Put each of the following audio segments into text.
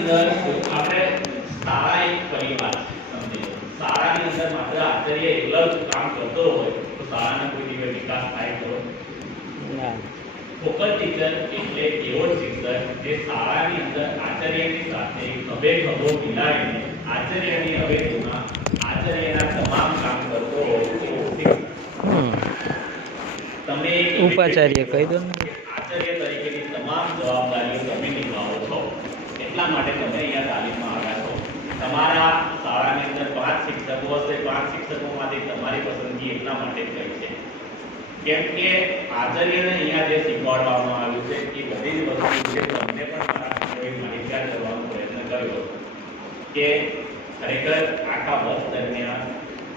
અંદર આપણે શાળા એક પરિવાર સમજી લો. શાળાની અંદર માત્ર આચાર્ય એકલો જ કામ કરતો હોય તો શાળાનો કોઈ દિવસ વિકાસ થાય ખરો? ફોકલ ટીચર એટલે એવો શિક્ષક જે શાળાની અંદર આચાર્યની સાથે ખભે ખભો મિલાવીને આચાર્યની અવેજીમાં આચાર્યના તમામ કામ કરતો હોય એવો શિક્ષક. તમે ઉપાચાર્ય કહી દો ને. આચાર્ય તરીકેની તમામ જવાબદારીઓ તમે નિભાવો છો, એટલા માટે તમે અહીંયા તાલીમમાં આવ્યા છો. તમારા શાળાની અંદર 5 શિક્ષકો હશે, 5 શિક્ષકોમાંથી તમારી પસંદગી એટલા માટે જ થઈ છે કેમ કે આચાર્યને અહીંયા જે શીખવાડવામાં આવ્યું છે એ બધી જ વસ્તુ છે તમને પણ મારા મિત્રોએ માહિતગાર કરવાનો પ્રયત્ન કર્યો કે ખરેખર આખા વર્ષ દરમિયાન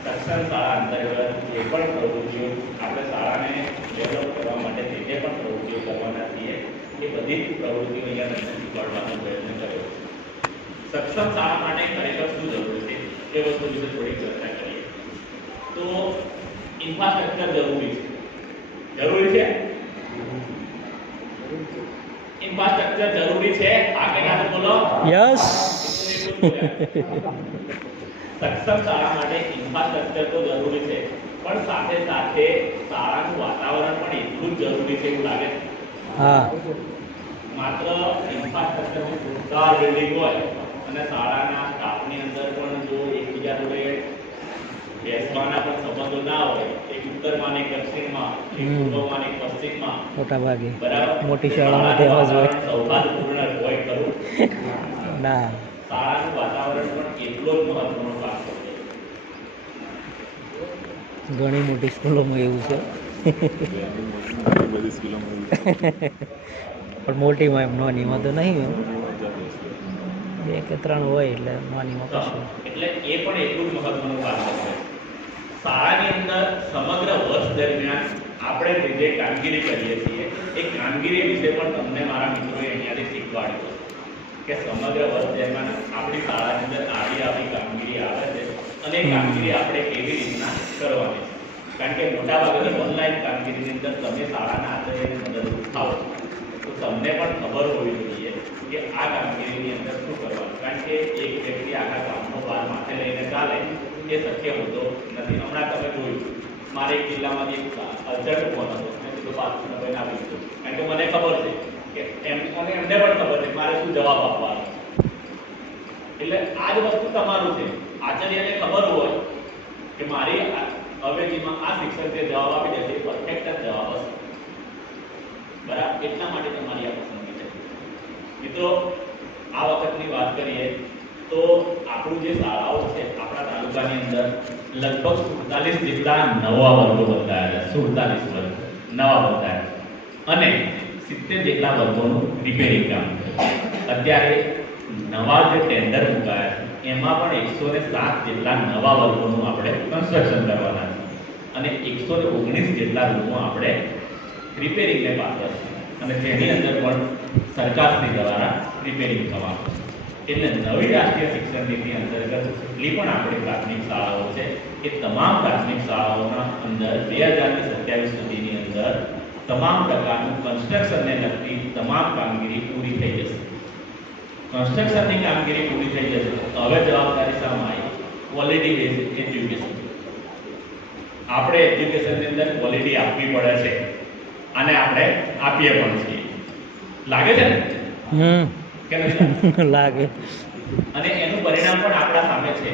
સક્ષમ શાળા અંતર્ગત જે પણ પ્રવૃત્તિઓ આપણે શાળાને ડેવલપ કરવા માટે જે પણ પ્રવૃત્તિઓ કરવાના છીએ એ બધી જ પ્રવૃત્તિઓ અહીંયા તમને શીખવાડવાનો પ્રયત્ન કર્યો. સક્ષમ શાળા માટે ખરેખર શું જરૂરી છે એ વસ્તુ વિશે થોડી ચર્ચા કરીએ. તો ઇન્ફ્રાસ્ટ્રક્ચર જરૂરી છે. જરૂરી છે ઇન્ફ્રાસ્ટ્રક્ચર જરૂરી છે. આગળ હાથ બોલો. યસ. સક્ષમ શાળા માટે ઇન્ફ્રાસ્ટ્રક્ચર તો જરૂરી છે પણ સાથે સાથે શાળાનું વાતાવરણ પણ એટલું જ જરૂરી છે એવું લાગે છે. હા. માત્ર ઇન્ફ્રાસ્ટ્રક્ચરની જોરદાર બિલ્ડિંગ હોય અને શાળાના સ્ટાફની અંદર પણ જો એકબીજા જોડે બેસવાના પણ સંબંધો ના હોય, એક ઉત્તરમાં એક દક્ષિણમાં, એક પૂર્વમાં એક પશ્ચિમમાં, મોટા ભાગે બરાબર મોટી શાળામાં તેવા જ હોય. સૌહાર્દપૂર્ણ હોય ખરું? ના. શાળાનું વાતાવરણ પણ એટલો જ મહત્વનો ભાગ છે. ઘણી મોટી સ્કૂલોમાં એવું છે. પણ મોટીમાં એમ નાનીમાં તો નહીં એમ 2 કે 3 હોય એટલે નાનીમાં કશું. એટલે એ પણ એટલું જ મહત્વનું ભાગ છે. શાળાની અંદર સમગ્ર વર્ષ દરમિયાન આપણે જે કામગીરી કરીએ છીએ એ કામગીરી વિશે પણ તમને મારા મિત્રોએ અહીંયાથી શીખવાડ્યું કે સમગ્ર વર્ષ દરમિયાન આપણી શાળાની અંદર આવી કામગીરી આવે છે અને એ કામગીરી આપણે કેવી રીતના કરવાની છે. કારણ કે મોટાભાગની ઓનલાઈન કામગીરીની અંદર તમે શાળાના આચાર્યને મદદરૂપ થાઓ તો તમને પણ ખબર હોવી જોઈએ કે આ કામગીરીની અંદર શું કરવાનું. કારણ કે એક વ્યક્તિ આખા કામનો ભાર માથે લઈને ચાલે એ શક્ય હોતો નથી. હમણાં તમે જોયું મારે એક જિલ્લામાંથી એક અર્જન્ટ ફોન હતો, મેં કીધું પાછું ભાઈને આપી દીધું કારણ કે મને ખબર છે કે એમને પણ ખબર છે મારે શું જવાબ આપવાનો. એટલે આ જ વસ્તુ તમારું છે. આચાર્યને ખબર હોય કે મારી અવેજીમાં આ શિક્ષક જે જવાબ આપી દેશે એ પરફેક્ટ જ જવાબ હશે. બરાબર? એટલા માટે તમારી આ પસંદગી છે. મિત્રો, આ વખતની વાત કરીએ તો આપણું જે શાળાઓ છે આપણા તાલુકાની અંદર લગભગ 47 જેટલા નવા વર્ગો બંધાયા છે. 47 વર્ગ નવા બંધાયા અને 70 જેટલા વર્ગોનું રિપેરિંગ કામ થયું. અત્યારે નવા જે ટેન્ડર મુકાયા છે એમાં પણ 107 જેટલા નવા વર્ગોનું આપણે કન્સ્ટ્રક્શન કરવાના છે અને 119 જેટલા રૂમો આપણે રિપેરિંગને પાત્ર છે અને તેની અંદર પણ સરકારશ્રી દ્વારા રિપેરિંગ થવાનું છે. એટલે નવી રાષ્ટ્રીય શિક્ષણ નીતિ અંતર્ગત જેટલી પણ આપણી પ્રાથમિક શાળાઓ છે એ તમામ પ્રાથમિક શાળાઓના અંદર 2027 સુધીની અંદર તમામ પ્રકારનું કન્સ્ટ્રક્શનને લગતી તમામ કામગીરી પૂરી થઈ જશે. કન્સ્ટ્રક્શનની કામગીરી પૂરી થઈ જશે તો હવે જવાબદારી શામાં આવી? Quality base education. આપણે એજ્યુકેશનની અંદર ક્વોલિટી આપવી પડે છે અને આપણે આપીએ પણ છીએ. લાગે છે ને કે નથી લાગે? અને એનું પરિણામ પણ આપણા સામે છે.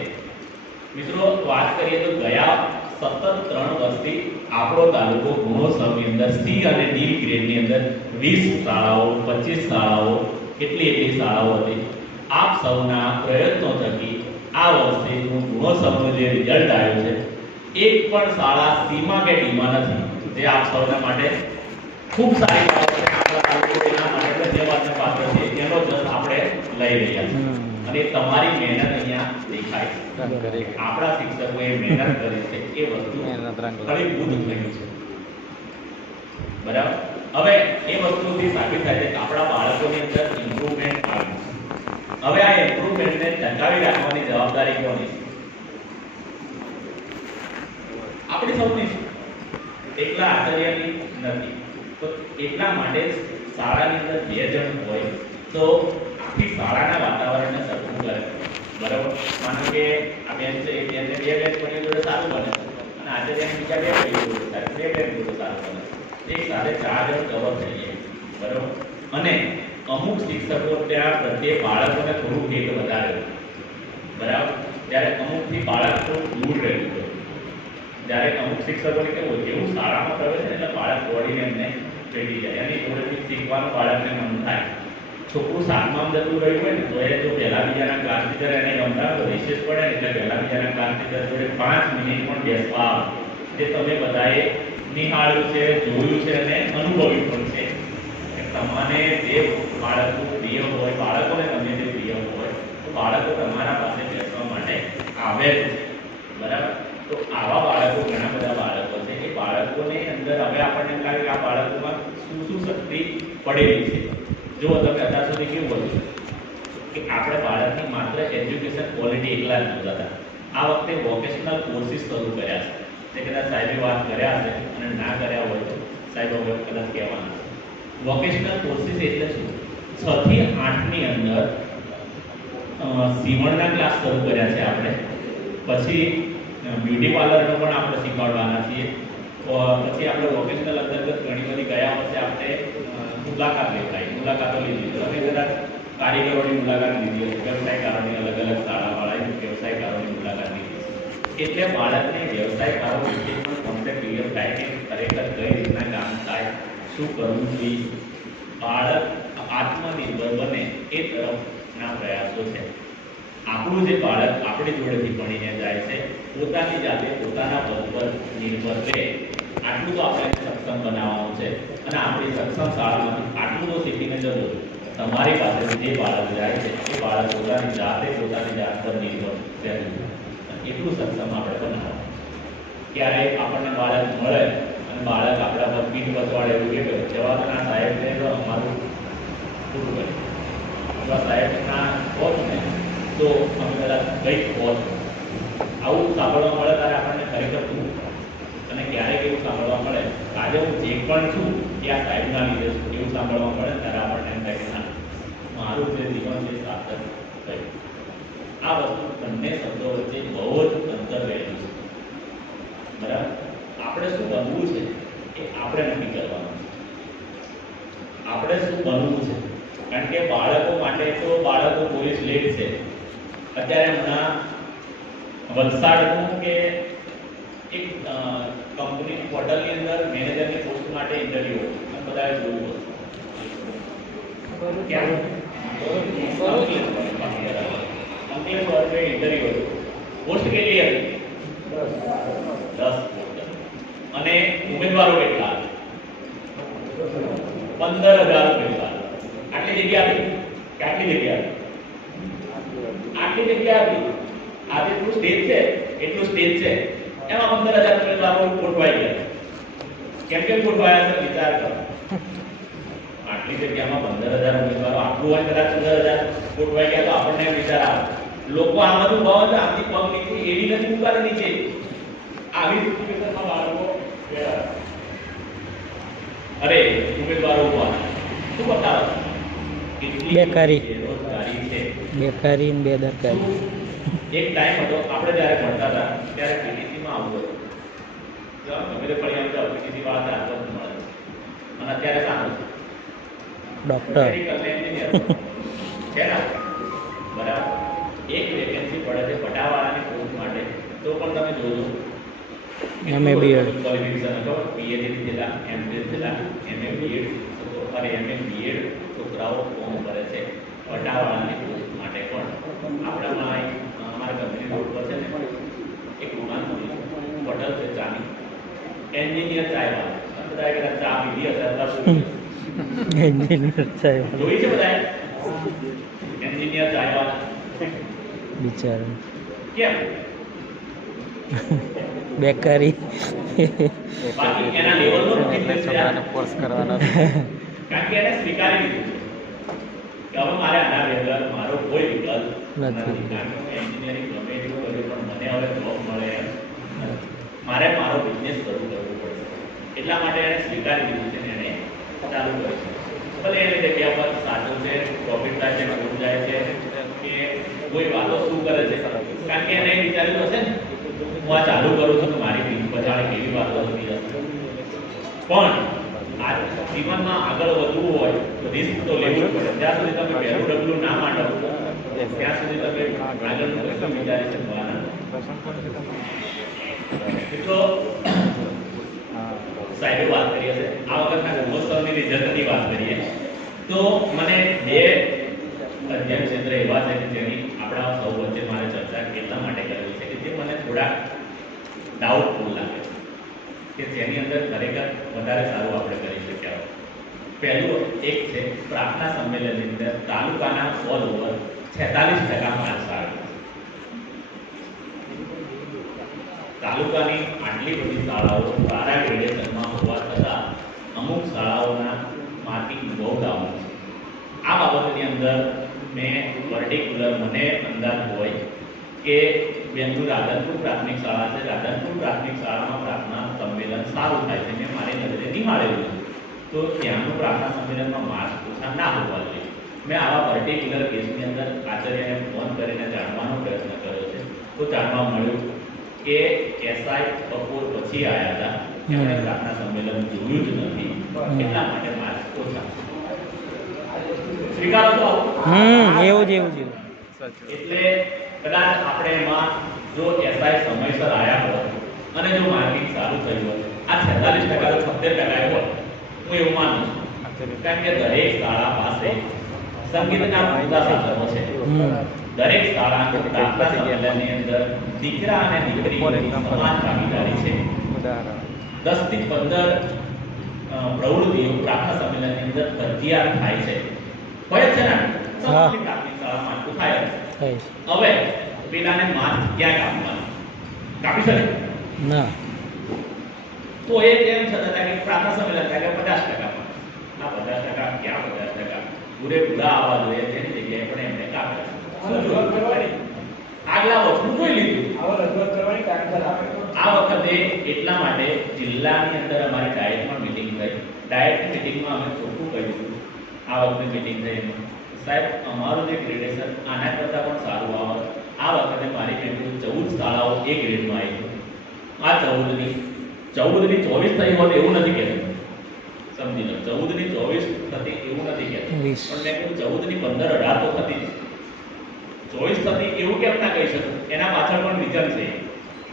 મિત્રો, વાત કરીએ તો ગયા સતત 3 વર્ષથી આપણો તાલુકો ગુણોત્સવની અંદર C અને D ગ્રેડની અંદર 20 શાળાઓ 25 શાળાઓ એટલી શાળાઓ હતી. આપ સૌના પ્રયત્નો થકી આ વર્ષે ગુણોત્સવનું જે રિઝલ્ટ આવ્યું છે એક પણ શાળા Cમાં કે Dમાં નથી, જે આપ સૌના માટે ખૂબ સારી બાબત છે. આપણા તાલુકો એના માટે ધન્યવાદને પાત્ર છે. એનો જસ આપણે લઈ રહ્યા છીએ અને તમારી મહેનત અહીંયા દેખાય છે. આપણા શિક્ષકોએ મહેનત કરી છે એ વસ્તુ ફળીભૂત થયું છે. બરાબર? હવે એ વસ્તુથી સાબિત થાય છે કે આપણા બાળકોની અંદર ઇમ્પ્રુવમેન્ટ આવ્યું છે. હવે આ ઇમ્પ્રુવમેન્ટને ટકાવી રાખવાની જવાબદારી કોની છે? આપણી સૌની છે. એકલા આચાર્યની નથી. તો એટલા માટે શાળાની અંદર 2 જણ હોય તો આખી શાળાના વાતાવરણ માનો કે આ બેન છે એ બેનને બે બેનપણીઓ જોડે સારું બને અને આજે તેને બીજા બે ભાઈઓ જોડે સારું, બે બેન જોડે સારું બને, એક સાથે 4 જણ કવર થઈ જાય, બરોબર. અને અમુક શિક્ષકો ત્યાં પ્રત્યે બાળકોને થોડું હેત વધારે હોય, બરાબર. જ્યારે અમુકથી બાળક થોડું દૂર રહેવું હોય, જ્યારે અમુક શિક્ષકોને કેવું હોય, એવું શાળામાં પ્રવેશે ને એટલે બાળક દોડીને એમને ભેટી જાય, એની જોડેથી શીખવાનું બાળકને મન થાય. છોકરું 7મામાં જતું રહ્યું હોય ને તો એ જો પહેલા બીજાના ક્લાસ ટીચર એને ગમતા તો રિસેસ પડે ને એટલે પહેલા બીજાના ક્લાસ ટીચર જોડે 5 મિનિટ પણ બેસવા આવે. તે તમે બધાએ નિહાળ્યું છે, જોયું છે અને અનુભવ્યું પણ છે કે તમને જે બાળકો પ્રિય હોય, બાળકોને તમે જે પ્રિય હોય તો બાળકો તમારા પાસે બેસવા માટે આવે જ છે, બરાબર. તો આવા બાળકો, ઘણા બધા બાળકો છે, એ બાળકોની અંદર હવે આપણને એમ લાગે કે આ બાળકોમાં શું શું શક્તિ પડેલી છે. જો તમે અત્યાર સુધી કેવું હતું કે આપણે બાળકની માત્ર એજ્યુકેશન ક્વોલિટી એકલા જ જોતા હતા. આ વખતે વોકેશનલ કોર્સિસ શરૂ કર્યા છે, જે કદાચ સાહેબે વાત કર્યા હશે અને ના કર્યા હોય તો સાહેબ હવે કદાચ કહેવાના. વોકેશનલ કોર્સિસ એટલે શું? 6 થી 8ની અંદર સીવણના ક્લાસ શરૂ કર્યા છે આપણે, પછી બ્યુટી પાર્લરનો પણ આપણે શીખવાડવાના છીએ, પછી આપણે વોકેશનલ અંતર્ગત ઘણી બધી ગયા વર્ષે આપણે મુલાકાત લેવડાવી, મુલાકાતો લીધી. તમે કદાચ કારીગરોની મુલાકાત લીધી હશે, વ્યવસાયકારોની અલગ અલગ શાળાવાળાએ વ્યવસાયકારોની મુલાકાત લીધી છે. એટલે બાળકને વ્યવસાયકારો વિશે પણ કોન્સેપ્ટ ક્લિયર થાય કે ખરેખર કઈ રીતના કામ થાય, શું કરવું જોઈએ, બાળક આત્મનિર્ભર બને એ તરફના પ્રયાસો છે. આપણું જે બાળક આપણી જોડેથી ભણીને જાય છે, પોતાની જાતે પોતાના પગ પર નિર્ભર રહે, આટલું તો આપણે સક્ષમ બનાવવાનું છે. અને આપણી સક્ષમ શાળામાંથી આટલું તો શીખીને જજો, તમારી પાસેથી જે બાળક જાય છે એ બાળક પોતાની જાત પર નિર્ભર રહેવું, એટલું સક્ષમ આપણે બનાવવાનું. ક્યારેય આપણને બાળક મળે અને બાળક આપણા પર પીઠ પછવાડે એવું કે જવાબના સાહેબને તો અમારું પૂરું કરે, અથવા સાહેબના હોત ને તો અમે કદાચ કંઈક હોત, આવું સાંભળવા મળે ત્યારે આપણને ખરેખર શું. અને ક્યારેક એવું સાંભળવા મળે આજે હું જે પણ છું એ આ સાહેબના લીધે છું, એવું સાંભળવા મળે ત્યારે આપણને એમ થાય કે ના, મારું જે જીવન છે સાર્થક થયું. આ વસ્તુ બંને શબ્દો વચ્ચે બહુ જ અંતર રહેલું છે, બરાબર. આપણે શું બનવું છે એ આપણે નક્કી કરવાનું છે. આપણે શું બનવું છે, કારણ કે બાળકો માટે તો બાળકો પોલીસ લેટ છે. અત્યારે હમણાં વલસાડનું કે એક કંપની હોટલની અંદર મેનેજરની પોસ્ટ માટે ઇન્ટરવ્યુ હતું, બધાએ જોયું હતું. ક્યાં અંકલેશ્વર ઇન્ટરવ્યુ હતું. પોસ્ટ કેટલી હતી? 10 પોસ્ટ. અને ઉમેદવારો કેટલા? 15,000 ઉમેદવાર. આટલી જગ્યા હતી કે આટલી જગ્યા હતી? આટલી જગ્યા હતી. આ જેટલું સ્ટેજ છે એટલું સ્ટેજ છે, એમાં 15,000 ઉમેદવારો ગોઠવાઈ ગયા. કેમ કેમ ગોઠવાયા છે વિચાર કરો. આટલી જગ્યામાં 15,000 ઉમેદવારો, આટલું હોય કદાચ 15,000 ગોઠવાઈ ગયા તો આપણને વિચાર આવે લોકો આમાંથી ભાવ આમથી પગ નીકળી એવી નથી ઉતારી નીચે. આવી સિચ્યુએશનમાં બાળકો અરે ઉમેદવારો ઉભા શું બતાવે? બેકારી, બેરોજગારી છે, બેકારી ને બેદરકારી. એક ટાઈમ હતો આપણે જ્યારે ભણતા હતા ત્યારે પીટીસીમાં આવું હતું. જો તમે તો ફરી આમ જાઓ પીટીસી વાળા તો આટલું મળે અને અત્યારે સારું ડોક્ટર એન્જિનિયર છે ને, બરાબર. એક વેકેન્સી પડે છે પટાવાળાની પોસ્ટ માટે તો પણ તમે જોજો MA BEd ક્વોલિફિકેશન હતો, PhD થયેલા, MPhil થયેલા, MA BEd અરે MA BEd છોકરાઓ ફોર્મ ભરે છે પટાવાળાની પોસ્ટ માટે. પણ આપણામાં અમારા કંપની રોડ પર છે ને એક દુકાન ખોલી હોટલ છે ચાની, એન્જિનિયર ચાયવાળા. બધા કદાચ ચા પીધી હશે અથવા શું એન્જિનિયર સાહેબ જોઈ છે બધા એન્જિનિયર ચાયવાળા બિચારા કેમ? બેકારી. બાકી એના લેવલનો છોકરાને ફોર્સ કરવાનો કારણ કે એને સ્વીકારી લીધું કે હવે મારે આના વગર મારો કોઈ વિકલ્પ નથી. કારણ કે એન્જિનિયરિંગ ગમે એટલું કર્યું પણ મને હવે જોબ મળે એમ નથી. મારે મારો બિઝનેસ શરૂ કરવો પડશે. એટલા માટે એને સ્વીકારી લીધું છે ને એને ચાલુ કર્યું છે. ભલે એની જગ્યા પર સાચું છે, પ્રોફિટ થાય છે, ખોટ જાય છે કે કોઈ વાતો શું કરે છે કારણ કે એને વિચારેલું હશે ને હું આ ચાલુ કરું છું તો મારી ફીસ બચાવે કેવી વાતો થતી હશે. પણ આ જીવનમાં આગળ વધવું હોય તો રિસ્ક તો લેવું જ પડે. જ્યાં સુધી તમે પહેલું ડગલું ના માંડો ત્યાં સુધી તમે આગળનું કશું વિચારી શકવાના. તો સાહેબે વાત કરી હશે આ વખતના ગુણોત્સવની રિઝલ્ટની વાત કરીએ તો મને બે અધ્યયન ક્ષેત્ર એવા છે કે જેની આપણા સૌ વચ્ચે મારે ચર્ચા એટલા માટે કરવી છે કે જે મને થોડા ડાઉટફુલ લાગે છે કે જેની અંદર ખરેખર વધારે સારું આપણે કરી શક્યા. પહેલું એક છે પ્રાર્થના સંમેલનની અંદર તાલુકાના ઓલ ઓવર 46% માર્ક્સ આવ્યા. તાલુકાની આટલી બધી શાળાઓ સારા ગ્રેડેશનમાં હોવા છતાં અમુક શાળાઓના માર્કિંગ બહુ ડાઉન છે. આ બાબતની અંદર મેં પર્ટિક્યુલર મને અંદાજ હોય કે બેનનું રાધનપુર પ્રાથમિક શાળા છે. રાધનપુર પ્રાથમિક શાળામાં પ્રાર્થના સંમેલન સારું થાય છે. મેં મારી નજરે નિહાળેલું છે તો ત્યાંનું પ્રાર્થના સંમેલનમાં માર્ક્સ ઓછા ના હોવા જોઈએ. મેં આવા પર્ટિક્યુલર કેસની અંદર આચાર્યને ફોન કરીને જાણવાનો પ્રયત્ન કર્યો છે તો જાણવા મળ્યું કે એસઆઈ બપોર પછી આવ્યા હતા, એમણે પ્રાર્થના સંમેલન જોયું જ નથી, એટલા માટે માર્ક્સ ઓછા. સ્વીકારો તો એવું જ એટલે કદાચ આપણે એમાં જો એસઆઈ સમયસર આવ્યા હોત અને જો માર્કિંગ સારું થયું હોત આ 46% તો 70% હોત હું એવું માનું છું. કારણ કે દરેક શાળા પાસે સંગીતના પૂરતા સાધનો છે. દરેક શાળાના પ્રાર્થના સંમેલનની અંદર દીકરા અને દીકરીની સમાન ભાગીદારી છે. 10 થી 15 પ્રવૃત્તિઓ પ્રાર્થના સંમેલનની અંદર ફરજિયાત થાય છે. હોય છે ને સંપૂર્ણ પ્રાથમિક શાળામાં તો થાય જ. હવે પેલાને માર્ક ક્યાં કાપવાના કાપી શકે ના તો એ તેમ છતાં કે પ્રાર્થના સંમેલન થાય કે 50% આ 50% ક્યાં 50% પૂરેપૂરા આવવા જોઈએ તેની જગ્યાએ પણ એમને કાપે. આગલા વર્ષનું જોઈ લીધું. આ વખતે એટલા માટે જિલ્લાની અંદર અમારી ડાયટમાં મીટિંગ થઈ. ડાયટ મીટિંગમાં અમે ચોખ્ખું કહ્યું આ વખતે મીટિંગ થઈ એમાં સાહેબ અમારું જે ગ્રેડેશન આના કરતાં પણ સારું આવે. આ વખતે મારી બેંકની 14 શાળાઓ એ ગ્રેડમાં આવી. આ 14ની 24 થઈ હોત એવું નથી કહેતું. સમજી લો 14ની 24 થતી એવું નથી કહેતું. પણ મેં કીધું 14ની 15 18 તો થતી જ. 24 થતી એવું કેમ ના કહી શકું? એના પાછળ પણ રીઝન છે.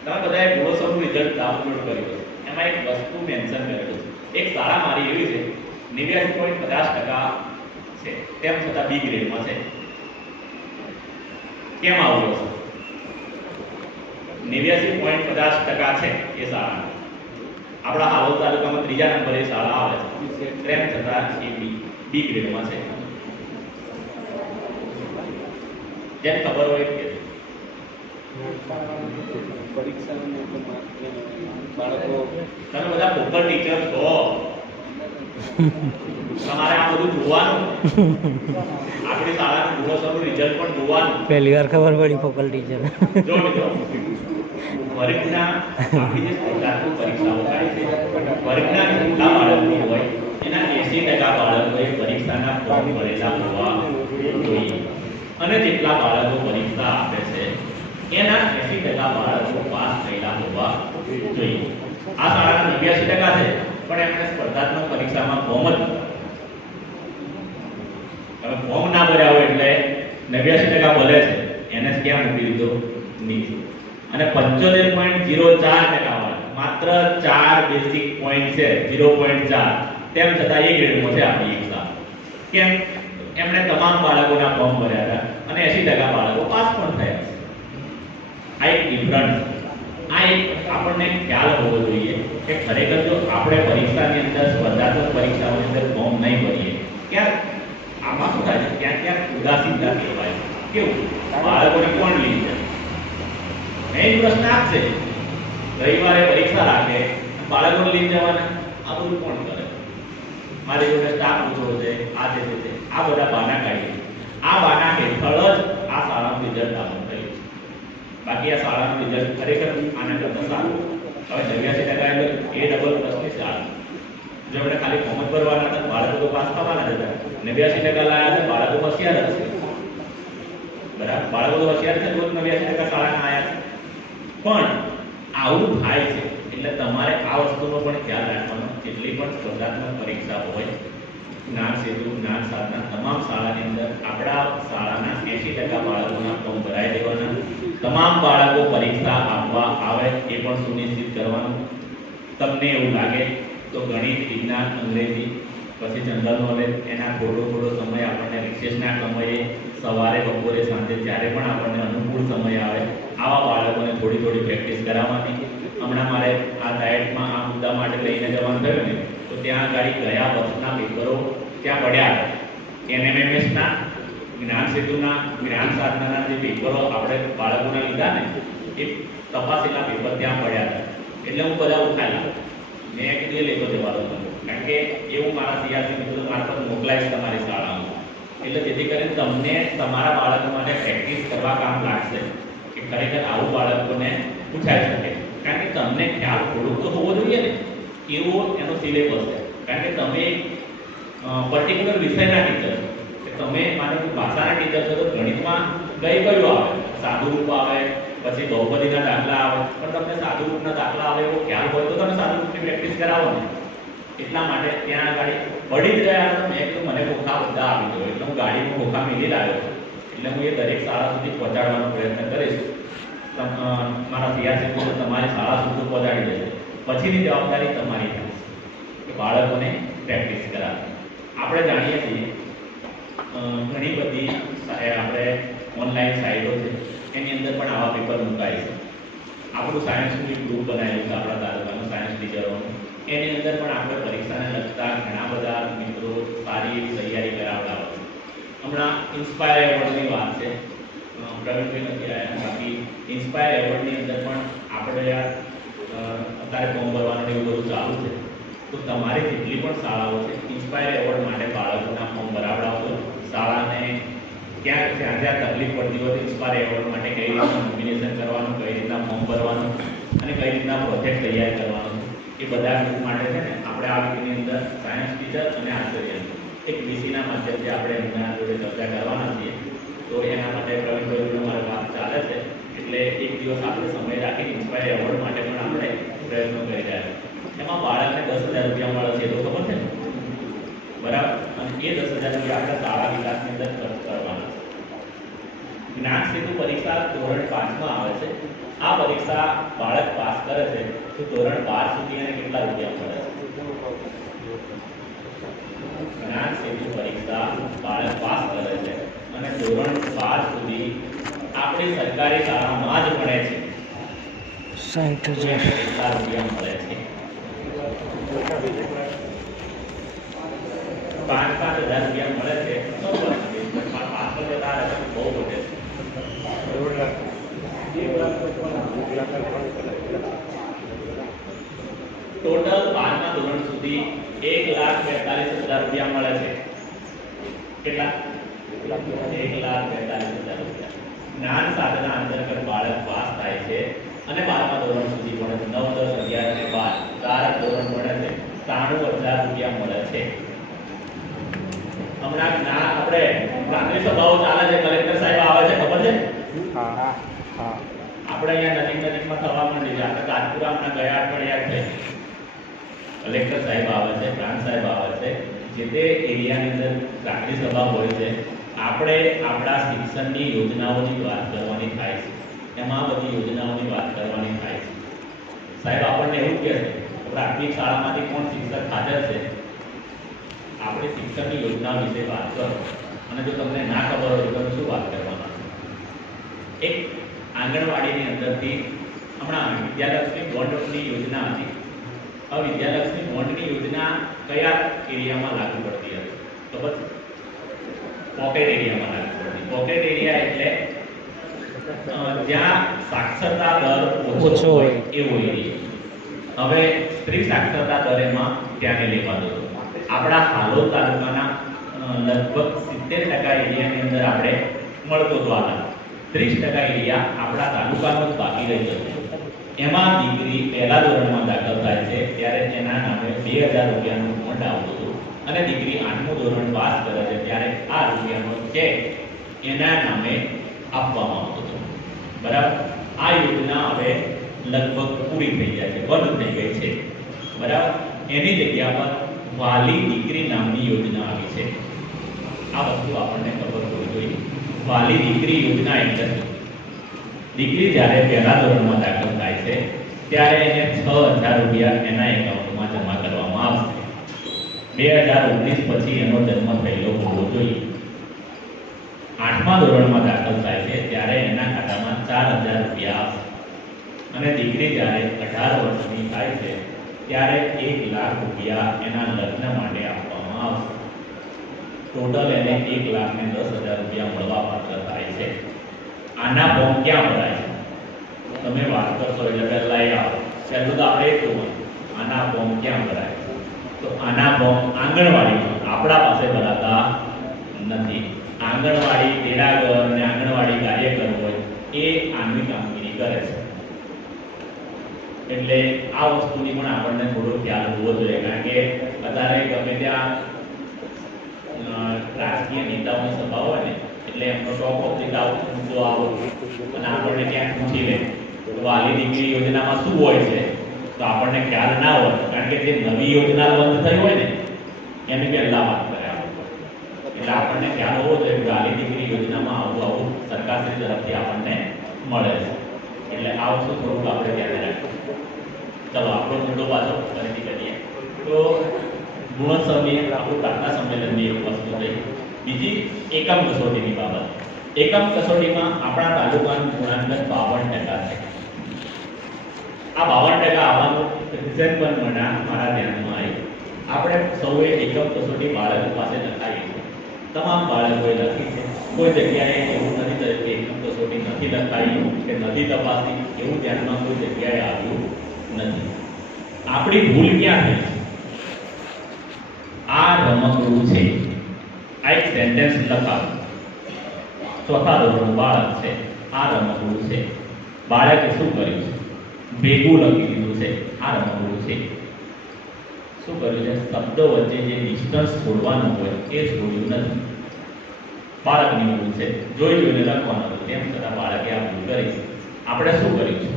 તમે બધાએ ગુણોત્સવનું રિઝલ્ટ ડાઉનલોડ કર્યું છે. એમાં એક વસ્તુ મેન્શન કરેલું છે. એક શાળા મારી એવી છે 89.50% છે તેમ છતાં બી ગ્રેડમાં છે. કેમ આવું હશે? 89.50% છે એ શાળા. આપણા હાલોલ તાલુકામાં ત્રીજા નંબરે શાળા આવે છે તેમ છતાં એ બી ગ્રેડમાં છે. જેમ ખબર હોય કે તમે બધા પોકર ટીચર છો, તમારે આ બધું જોવાનું. આપણી શાળાનું ગુણોત્સવનું રિઝલ્ટ પણ જોવાનું. પહેલી વાર ખબર પડી ફોકલ ટીચર. જો મિત્રો વર્ગના આપણી જે સ્પર્ધાત્મક પરીક્ષાઓ થાય છે વર્ગના જેટલા બાળકો હોય એના 80% બાળકોએ પરીક્ષાના ફોર્મ ભરેલા હોવા જોઈએ અને જેટલા બાળકો પરીક્ષા આપે છે એના 80% બાળકો પાસ થયેલા હોવા જોઈએ. આ શાળાના 89% છે પણ એમણે સ્પર્ધાત્મક પરીક્ષામાં ફોર્મ જ હવે ફોર્મ ના ભર્યા હોય એટલે 89% ભલે છે એને જ ક્યાં મૂકી દીધો નીચે. અને 75.04% વાળા માત્ર 4 બેઝિક પોઈન્ટ છે 0.4 તેમ છતાં એ ગ્રેડમાં છે આપણી એક્ઝામ. કેમ? એમણે તમામ બાળકોના ફોર્મ ભર્યા હતા અને 80% બાળકો પાસ પણ થયા છે. આ એક ડિફરન્સ. આ એક આપણને ખ્યાલ હોવો જોઈએ કે ખરેખર જો આપણે પરીક્ષાની અંદર સ્પર્ધાત્મક પરીક્ષાઓની અંદર ફોર્મ નહીં ભરીએ ક્યાં આમાં શું થાય છે ક્યાં ક્યાં ઉદાસીનતા કહેવાય. કેવું? બાળકોને કોણ લઈ જાય? મેઇન પ્રશ્ન આ છે રવિવારે પરીક્ષા રાખે બાળકોને લઈ જવાના આ બધું કોણ કરે? મારી જોડે સ્ટાફ ઓછો છે આ છે આ બધા બહાના કાઢીએ. આ બહાના હેઠળ જ આ શાળાનું રિઝલ્ટ ડાઉન થયું છે. બાકી આ શાળાનું રિઝલ્ટ ખરેખર આના કરતાં સારું. હવે 89% અંદર એ ડબલ પ્લસની શાળા. જો આપણે ખાલી ફોર્મ જ ભરવાના હતા બાળકો તો પાસ થવાના જ હતા. 89% લાયા હતા બાળકો હોશિયાર હશે. બરાબર, બાળકો તો હોશિયાર છે, રોજ 89% શાળાના આવ્યા છે. પણ આવું થાય છે એટલે તમારે આ વસ્તુનો પણ ખ્યાલ રાખવાનો. જેટલી પણ સ્પર્ધાત્મક પરીક્ષા હોય, જ્ઞાન સેતુ, જ્ઞાન સાધના, તમામ શાળાની અંદર આપણા શાળાના 80% બાળકોના ફોર્મ ભરાઈ દેવાના. તમામ બાળકો પરીક્ષા આપવા આવે એ પણ સુનિશ્ચિત કરવાનું. તમને એવું લાગે તો ગણિત, વિજ્ઞાન, અંગ્રેજી, પછી જનરલ નોલેજ, એના થોડો સમય આપણને રિસેસના સમયે, સવારે, બપોરે, સાંજે જ્યારે પણ આપણને અનુકૂળ સમય આવે, આવા બાળકોને થોડી પ્રેક્ટિસ કરાવવાની. હમણાં મારે આ ડાયટમાં આ મુદ્દા માટે લઈને જવાનું થયું ને, તો ત્યાં આગળ ગયા વર્ષના પેપરો ત્યાં પડ્યા હતા. NMMSના, જ્ઞાન સેતુના, જ્ઞાન સાધનાના જે પેપરો આપણે બાળકોના લીધા ને, એ તપાસેલા પેપર ત્યાં પડ્યા હતા. એટલે હું બધા ઉઠાયેલા, મેં કીધું એ લેતો જવાનું, કારણ કે એવું મારા સીઆરસી મિત્રો મારફત મોકલાઈશ તમારી શાળામાં. એટલે જેથી કરીને તમને તમારા બાળકો માટે પ્રેક્ટિસ કરવા કામ લાગશે કે ખરેખર આવું બાળકોને પૂછાઈ શકે. કારણ કે તમને ખ્યાલ થોડુંક તો હોવો જોઈએ ને, એવો એનો સિલેબસ છે. કારણ કે તમે પર્ટિક્યુલર વિષયના ટીચર છો, કે તમે માનો કે ભાષાના ટીચર છો, તો ગણિતમાં કયું આવે, સાદુરૂપ આવે, પછી બહુપદીના દાખલા આવે. પણ તમને સાદુરૂપના દાખલા આવે એવો ખ્યાલ હોય તો તમે સાદુરૂપની પ્રેક્ટિસ કરાવો ને. એટલા માટે ત્યાં આગળ પડી જ રહ્યા તો મેં કીધું મને ખોખા બધા આપી દો. એટલે હું ગાડીમાં ખોખા મેલી લાવ્યો છું. એટલે હું એ દરેક શાળા સુધી પહોંચાડવાનો પ્રયત્ન કરીશ. મારા સીઆરસી મિત્રો તમારી શાળા સુધી પહોંચાડી દેશે. પછીની જવાબદારી તમારી થશે કે બાળકોને પ્રેક્ટિસ કરાવે. આપણે જાણીએ છીએ ઘણી બધી આપણે ઓનલાઈન સાઇટો છે, એની અંદર પણ આવા પેપર મુકાય છે. આપણું સાયન્સનું એક ગ્રુપ બનાવેલું છે આપણા તાલુકાનું સાયન્સ ટીચરોનું. એની અંદર પણ આપણે પરીક્ષાને લગતા ઘણા બધા મિત્રો સારી એવી તૈયારી કરાવડાવે છે. હમણાં ઇન્સ્પાયર એવોર્ડની વાત છે, પ્રવીણભાઈ નથી આવ્યા, બાકી ઇન્સ્પાયર એવોર્ડની અંદર પણ આપણે અત્યારે ફોર્મ ભરવાનું એવું બધું ચાલુ છે. તો તમારી જેટલી પણ શાળાઓ છે, ઇન્સ્પાયર એવોર્ડ માટે બાળકોના ફોર્મ ભરાવડાવજો. શાળાને જ્યાં તકલીફ પડતી હોય તો ઇન્સ્પાયર એવોર્ડ માટે કઈ રીતના નોમિનેશન કરવાનું, કઈ રીતના ફોર્મ ભરવાનું અને કઈ રીતના પ્રોજેક્ટ તૈયાર કરવાનું, એ બધા ગ્રુપ માટે છે ને આપણે આ વીકની અંદર સાયન્સ ટીચર અને આચાર્ય એક વીસીના માધ્યમથી આપણે એમના જોડે ચર્ચા કરવાના છીએ. તો એના માટે પ્રવીણભાઈ મારી વાત ચાલે છે. એટલે એક દિવસ આપણે સમય રાખીને ઇન્સ્પાયર એવોર્ડ માટે પણ આપણે પ્રયત્નો કરી રહ્યા છીએ. એમાં બાળકને 10,000 રૂપિયા મળે છે, તો ખબર છે ને, બરાબર? અને એ 10,000 રૂપિયા આપણે શાળા વિકાસની અંદર ખર્ચ કરવાના છે. જ્ઞાન સેતુ પરીક્ષા ધોરણ 5માં આવે છે. આ પરીક્ષા બાળક પાસ કરે છે તો ધોરણ 12 સુધી એને કેટલા રૂપિયા મળે છે? જ્ઞાન સેતુ પરીક્ષા બાળક પાસ કરે છે અને ધોરણ 12 સુધી આપણી સરકારી શાળામાં જ ભણે છે, 60,000 કેટલા રૂપિયા મળે છે? 5,000 રૂપિયા મળે છે. પાછળ જતા રકમ બહુ વધે છે. ટોટલ 12મા ધોરણ સુધી 1,42,000 રૂપિયા મળે છે. કેટલા? 1,42,000 રૂપિયા. જ્ઞાન સાધના અંતર્ગત બાળક પાસ થાય છે અને 12મા ધોરણ સુધી ભણે છે. 9, 10, 11 અને 12 4 ધોરણ ભણે છે. 93,000 રૂપિયા મળે છે. હમણાં આપણે પ્રાથમિક સભાઓ ચાલે છે, કલેક્ટર સાહેબ આવે છે, ખબર છે? આપણે અહીંયા નજીકમાં થવા માંડી છે. આપણે તાજપુરા હમણાં ગયા અઠવાડિયા છે. કલેક્ટર સાહેબ આવે છે, પ્રાંત સાહેબ આવે છે. જે તે એરિયાની અંદર પ્રાથમિક સભા હોય છે. આપણે આપણા શિક્ષણની યોજનાઓની વાત કરવાની થાય છે. એમાં બધી યોજનાઓની વાત કરવાની થાય છે. સાહેબ આપણને એવું કહે છે કે પ્રાથમિક શાળામાંથી કોણ શિક્ષક હાજર છે, આપણે શિક્ષણની યોજના વિશે વાત કરો. અને જો તમને ના ખબર હોય તો તમે શું વાત કરવાના? એક આંગણવાડીની અંદરથી હમણાં વિદ્યાલક્ષ્મી બોન્ડની યોજના હતી. આ વિદ્યાલક્ષ્મી બોન્ડની યોજના કયા એરિયામાં લાગુ પડતી હતી ખબર? પોકેટ એરિયામાં લાગુ પડતી. પોકેટ એરિયા એટલે જ્યાં સાક્ષરતા દર ઓછો હોય એવો એરિયા. હવે સ્ત્રી સાક્ષરતા દર એમાં ધ્યાને લેવાનો હતો. આપણા હાલોલ તાલુકાના લગભગ 70% એરિયાની અંદર આપણે મળતો હતો આ લાભ. 30% એરિયા આપણા તાલુકાનો જ બાકી રહી જતો. એમાં દીકરી પહેલા ધોરણમાં દાખલ થાય છે ત્યારે એના નામે 2,000 રૂપિયાનું બોન્ડ આવતું હતું અને દીકરી 8મું ધોરણ પાસ કરે છે ત્યારે આ રૂપિયાનો ચેક એના નામે આપવામાં આવતો હતો. બરાબર. આ યોજના હવે લગભગ પૂરી થઈ જાય છે, બંધ થઈ ગઈ છે. બરાબર. એની જગ્યા પર વાલી દીકરી નામની યોજના આવી છે. આ વસ્તુ આપણને ખબર હોવી જોઈએ. વાલી દીકરી યોજના એટલે દીકરી જ્યારે પહેલા ધોરણમાં દાખલ થાય છે ત્યારે એને 6,000 રૂપિયા એના એકાઉન્ટમાં જમા કરવામાં આવશે. 2019 પછી એનો જન્મ થયેલો હોવો જોઈએ. 8મા ધોરણમાં દાખલ થાય છે ત્યારે એના ખાતામાં 4,000 રૂપિયા આવશે. અને દીકરી જ્યારે 18 વર્ષની થાય છે ત્યારે 1 લાખ રૂપિયા એના લગ્ન માટે આપવામાં આવશે. ટોટલ એને 1,10,000 રૂપિયા મળવા પાત્ર થાય છે. આના ફોર્મ ક્યાં ભરાય છે? તમે વાત કરશો એટલે પહેલા એ આવો. પહેલું તો આપણે એ જોવાનું આના ફોર્મ ક્યાં ભરાય. તો આના ફોર્મ આંગણવાડીમાં આપણા પાસે ભરાતા નથી. આંગણવાડી તેડાગર અને આંગણવાડી કાર્યકર હોય એ આની કામગીરી કરે છે. એટલે આ વસ્તુની પણ આપણને થોડો ખ્યાલ હોવો જોઈએ. કારણ કે અત્યારે ગમે ત્યાં રાજકીય નેતાઓની સભા હોય ને એટલે એમનો ટોપ ઓફ ધી ટાઉન મુદ્દો આવો અને આપણને ક્યાંક પૂછી લે તો વાલી દીકરી યોજનામાં શું હોય છે તો આપણને ખ્યાલ ના હોય. કારણ કે જે નવી યોજના બંધ થઈ હોય ને એની પહેલા વાત કરે. એટલે આપણને ખ્યાલ હોવો જોઈએ કે વાલી દીકરી યોજનામાં આવું સરકારશ્રી તરફથી આપણને મળે છે. એટલે આ વસ્તુ થોડુંક આપણે ધ્યાન રાખીએ. ચલો આપણો મુદ્દો પાછો ફરીથી કરીએ. તો ગુણોત્સવની આપણું પ્રાર્થના સંમેલનની એક વસ્તુ થઈ. બીજી એકમ કસોટીની બાબત. એકમ કસોટીમાં આપણા તાલુકાનું ગુણાંકન 52% છે. આ 52% આવવાનું રીઝન પણ મારા ધ્યાનમાં આવી. આપણે સૌએ એકમ કસોટી બાળક પાસે લખાવી છે. તમામ બાળકોએ લખી છે. કોઈ જગ્યાએ એવું નથી થયું કે એકમ કસોટી નથી લખાવી કે નથી તપાસી, એવું ધ્યાનમાં કોઈ જગ્યાએ આવ્યું નથી. આપણી ભૂલ ક્યાં થઈ છે? આ રમકડું છે. આ એક સેન્ટેન્સ લખાવો. 4થા ધોરણનું બાળક છે. આ રમકડું છે. બાળકે શું કર્યું છે? ભેગું લખી દીધું છે. આ રમકડું છે. શું કર્યું છે? શબ્દો વચ્ચે જે ડિસ્ટન્સ છોડવાનું હોય એ છોડ્યું નથી. બાળકની ભૂલ છે. જોઈ જોઈને લખવાનું હતું, તેમ છતાં બાળકે આ ભૂલ કરી છે. આપણે શું કર્યું છે?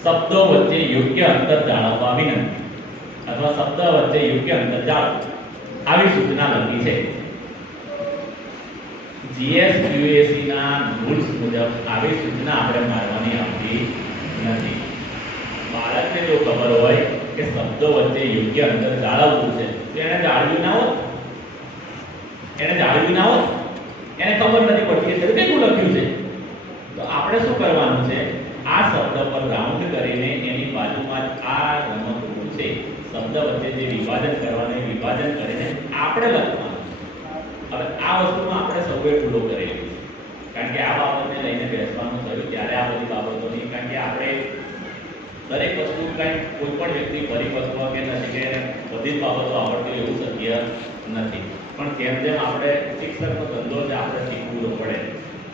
શબ્દો વચ્ચે યોગ્ય અંતર જાળવવા વિનંતી અથવા શબ્દ વચ્ચે યોગ્ય અંતર જાળવો આવી સૂચના લખી છે. GSQAC ના રૂલ્સ મુજબ આવી સૂચના આપણે મારવાની આવતી નથી. બાળકને જો ખબર હોય કે શબ્દો વચ્ચે યોગ્ય અંતર જાળવવું છે તો એને જાળવ્યું ના હોત. એને ખબર નથી પડતી એટલે કેટલું લખ્યું છે. તો આપણે શું કરવાનું છે? આ શબ્દ પર રાઉન્ડ કરીને એની બાજુમાં જ આ રમકડું છે શબ્દ વચ્ચે જે વિભાજન કરવાનું એ વિભાજન કરીને આપણે લખવાનું. હવે આ વસ્તુમાં આપણે સૌએ ભૂલો કરેલી છે. કારણ કે આ બાબતને લઈને બેસવાનું થયું ત્યારે આ બધી બાબતોની, કારણ કે આપણે દરેક વસ્તુ કંઈ કોઈ પણ વ્યક્તિ પરિપક્વ કે નથી કે બધી જ બાબતો આવડતી એવું શક્ય નથી. પણ જેમ જેમ આપણે શિક્ષકનો ધંધો છે આપણે શીખવું પડે.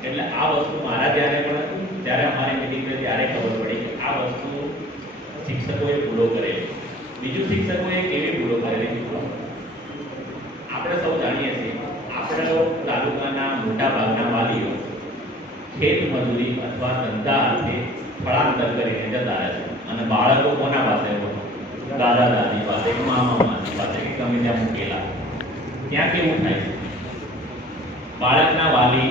એટલે આ વસ્તુ મારા ધ્યાને પણ જ્યારે અમારી મિટિંગ થઈ ત્યારે ખબર પડી કે આ વસ્તુ શિક્ષકોએ ભૂલો કરેલી. બીજું, શિક્ષકોએ કેવી ભૂલો કરેલી? આપણે સૌ જાણીએ છીએ આપણે તાલુકાના મોટા ભાગના વાલીઓ ખેત મજૂરી અથવા ધંધા અર્થે સ્થળાંતર કરીને જતા રહે છે. અને બાળકો કોના પાસે હોય? દાદા દાદી પાસે, મામા માસી પાસે કે ગમે ત્યાં મૂકેલા. ત્યાં કેવું થાય છે? બાળકના વાલી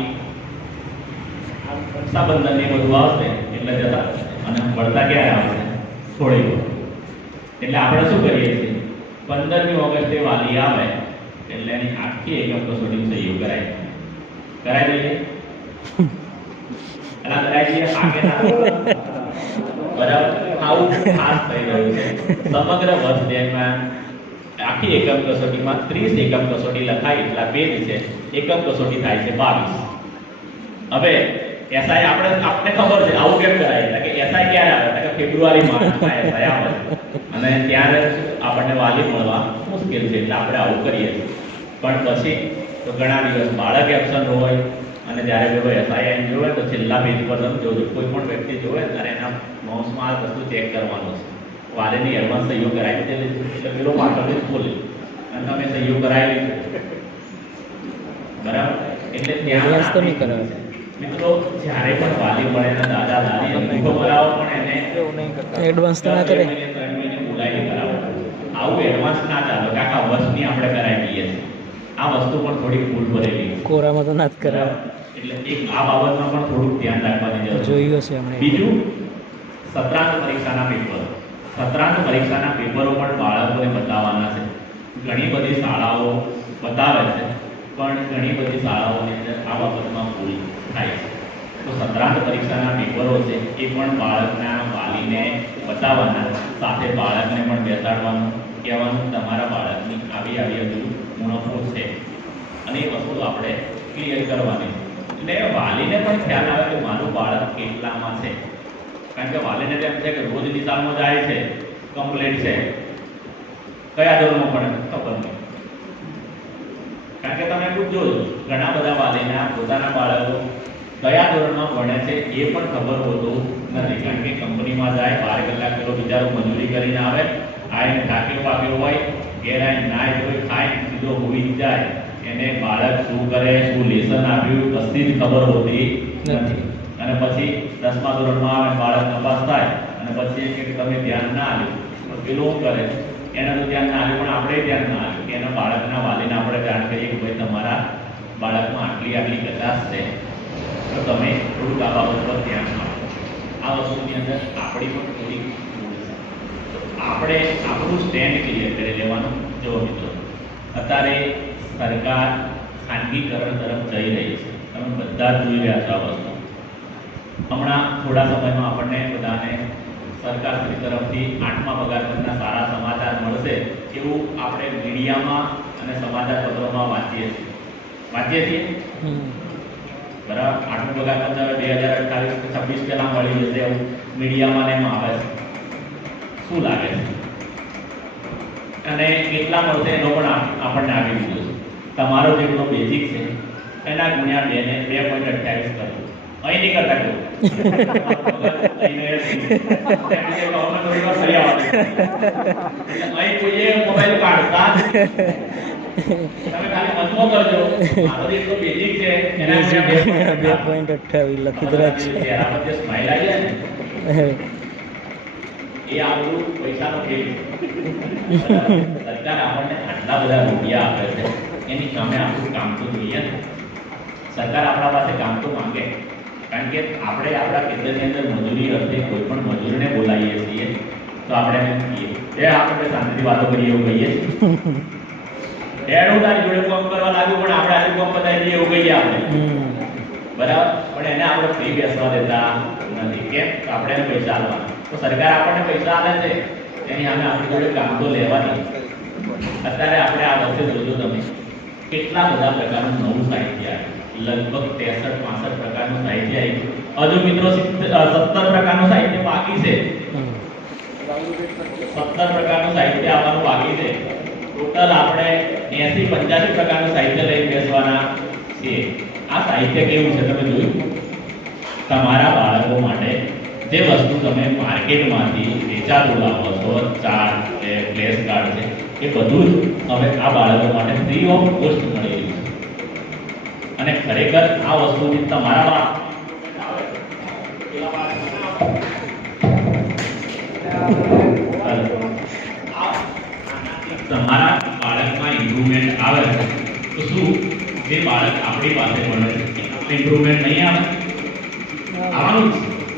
રક્ષાબંધન એ બધું આવશે એટલે જતા અને વળતા ક્યારે આવશે? થોડી વાર. એટલે આપણે શું કરીએ છીએ? 15મી ઓગસ્ટે વાલી આવે એટલે એની આખી એકમ કસોટી સહીઓ કરાવી દઈએ. એલા કરાવી દઈએ. આગે ના બરાબર. આવું ખાસ થઈ રહ્યું છે. સમગ્ર વર્ષ દરમિયાન આખી એકમ કસોટીમાં 30 એકમ કસોટી લખાય એટલા પેજ છે. એકમ કસોટી થાય છે 22. હવે એસઆઈ આપણે ખબર છે આવું કેમ કરાય એટલે કે એસઆઈ ક્યારે આવે એટલે કે ફેબ્રુઆરી માર્ચમાં એસઆઈ આવે અને ત્યારે આપણને વાલી મળવા મુશ્કેલ છે એટલે આપણે આવું કરીએ છીએ. પણ પછી તો ઘણા દિવસ બાળક એબસન્ટ હોય અને જ્યારે પેલો એસઆઈ એમ જોવે તો છેલ્લા પેજ પર તમે જોજો કોઈ પણ વ્યક્તિ જોવે ત્યારે એના માઉસમાં આ વસ્તુ ચેક કરવાનું છે. વાલીની એડવાન્સ સહીઓ કરાવી દેલી એટલે પેલો પાછળ ખોલે અને તમે સહીઓ કરાવેલી છે બરાબર. એટલે Advance તો નહીં ત્યાં કરાવે. મિત્રો જ્યારે પણ વાલી મળે એના દાદા દાદી અનુભવ કરાવો પણ એને એડવાન્સ તો ના કરે. 2 મહિને 3 મહિને બોલાવી કરાવો. આવું એડવાન્સ ના ચાલો કે આખા વર્ષની આપણે કરાવી દઈએ છીએ. આ વસ્તુ પણ થોડી ભૂલ ભરેલી છે. કોરામાં તો ના જ કરાવે. એટલે એક આ બાબતમાં પણ થોડુંક ધ્યાન રાખવાની જરૂર છે. જોયું હશે અમને. બીજું સત્રાંત પરીક્ષાના પેપરો. સત્રાંત પરીક્ષાના પેપરો પણ બાળકોને બતાવવાના છે. ઘણી બધી શાળાઓ બતાવે છે પણ ઘણી બધી શાળાઓની અંદર આ બાબતમાં ભૂલ થાય છે. તો સત્રાંત પરીક્ષાના પેપરો છે એ પણ બાળકના વાલીને બતાવવાના, સાથે બાળકને પણ બેસાડવાનું, કહેવાનું તમારા બાળકની આવી હજુ ઉણપો છે અને એ વસ્તુ આપણે ક્લિયર કરવાની છે. એટલે વાલીને પણ ખ્યાલ આવે કે મારું બાળક કેટલામાં છે. કારણ કે વાલીને તેમ છે કે રોજ નિશાળમાં જાય છે, કમ્પ્લીટ છે, કયા ધોરણમાં ભણે ખબર નહીં. કારણ કે તમે પૂછજો, ઘણા બધા વાલીના પોતાના બાળકો કયા ધોરણમાં ભણે છે એ પણ ખબર હોતું નથી. કારણ કે કંપનીમાં જાય, 12 કલાક પેલો બિચારો મજૂરી કરીને આવે, આવીને થાકેલો પાકેલો હોય, ઘેર આવીને નાય ધોઈ ખાય સીધો હોઈ જ જાય. એને બાળક શું કરે, શું લેસન આપ્યું, કશી જ ખબર હોતી નથી. અને પછી 10મા ધોરણમાં આવે, બાળક નપાસ થાય અને પછી એ કહે કે તમે ધ્યાન ના આપ્યું. તો પેલો શું કરે, એને તો ધ્યાન ના આપ્યું પણ આપણે ધ્યાન ના આપ્યું કે એના બાળકના વાલીને આપણે જાણ કરીએ કે ભાઈ તમારા બાળકમાં આટલી કચાશ છે, તો તમે થોડુંક આ બાબત પર ધ્યાન આપો. આ વસ્તુની અંદર આપણી પણ થોડી ભૂલ છે. આપણે આપણું સ્ટેન્ડ ક્લિયર કરી લેવાનું. જો મિત્રો, અત્યારે સરકાર ખાનગીકરણ તરફ જઈ રહી છે. તમે બધા જ જોઈ રહ્યા છો આ વસ્તુ. હમણાં થોડા સમયમાં આપણને બધાને સરકારશ્રી તરફથી 8મા પગાર પંચના સારા સમાચાર મળશે એવું આપણે મીડિયામાં અને સમાચાર પત્રોમાં વાંચીએ છીએ. બરાબર, 8મો પગાર પંચ હવે 2028-26 પહેલા મળી જશે એવું મીડિયામાં ને એમાં આવે છે. શું લાગે છે? અને કેટલા મળશે એનો પણ આપણને આવી દીધો છે. તમારો જેટલો બેઝિક છે એના ગુણ્યા 2 ને 2.28 કરવું. અહીં નહીં કરતા કેવું અહીં કોઈએ મોબાઈલ કાઢતા તમે ખાલી મતમો કરજો. મારો જેટલો બેઝિક છે એના ગુણ્યા 2.28 લખી દે છે. ચહેરા પર જે સ્માઈલ આવી જાય ને એ આપણું પૈસાનો ખેલ છે. સરકાર આપણને આટલા બધા રૂપિયા આપે છે, એની સામે આપણું કામ તો જોઈએ ને. સરકાર આપણા પાસે કામ તો માંગે. કારણ કે આપણે આપણા કેન્દ્રની અંદર મજૂરી અર્થે કોઈ પણ મજૂરને બોલાવીએ છીએ તો આપણે એમ કહીએ એ આપણે શાંતિથી વાતો કરીએ એવું કહીએ છીએ. હું તારી જોડે કામ કરવા લાગ્યું પણ આપણે આજે કામ બતાવી દઈએ એવું કહીએ આપણે. બરાબર, પણ એને આપણે ફ્રી બેસવા દેતા નથી. કેમ? તો આપણે એને પૈસા આપવાના. તો સરકાર આપણને પૈસા આપે છે એની સામે આપણી જોડે કામ તો લેવાની. અત્યારે આપણે આ વખતે જોજો તમે કેટલા બધા પ્રકારનું નવું સાહિત્ય આવ્યું. લગભગ 63-65 પ્રકારનું સાહિત્ય આવ્યું. હજુ મિત્રો 17 પ્રકારનું સાહિત્ય બાકી છે. 17 પ્રકારનું સાહિત્ય આવવાનું બાકી છે. ટોટલ આપણે 80-85 પ્રકારનું સાહિત્ય લઈને બેસવાના છીએ. આ સાહિત્ય કેવું છે તમે જોયું? તમારા બાળકો માટે જે વસ્તુ તમે માર્કેટમાંથી વેચાતું લાવો છો, ચાર્ટ છે, ફ્લેશ કાર્ડ છે, એ બધું જ હવે આ બાળકો માટે ફ્રી ઓફ કોસ્ટ મળી રહ્યું છે. અને ખરેખર આ વસ્તુથી તમારા બાળકમાં ઇમ્પ્રુવમેન્ટ આવે તો શું જે બાળક આપણી પાસે ભણે છે ઇમ્પ્રુવમેન્ટ નહીં આવે? આવવાનું જ.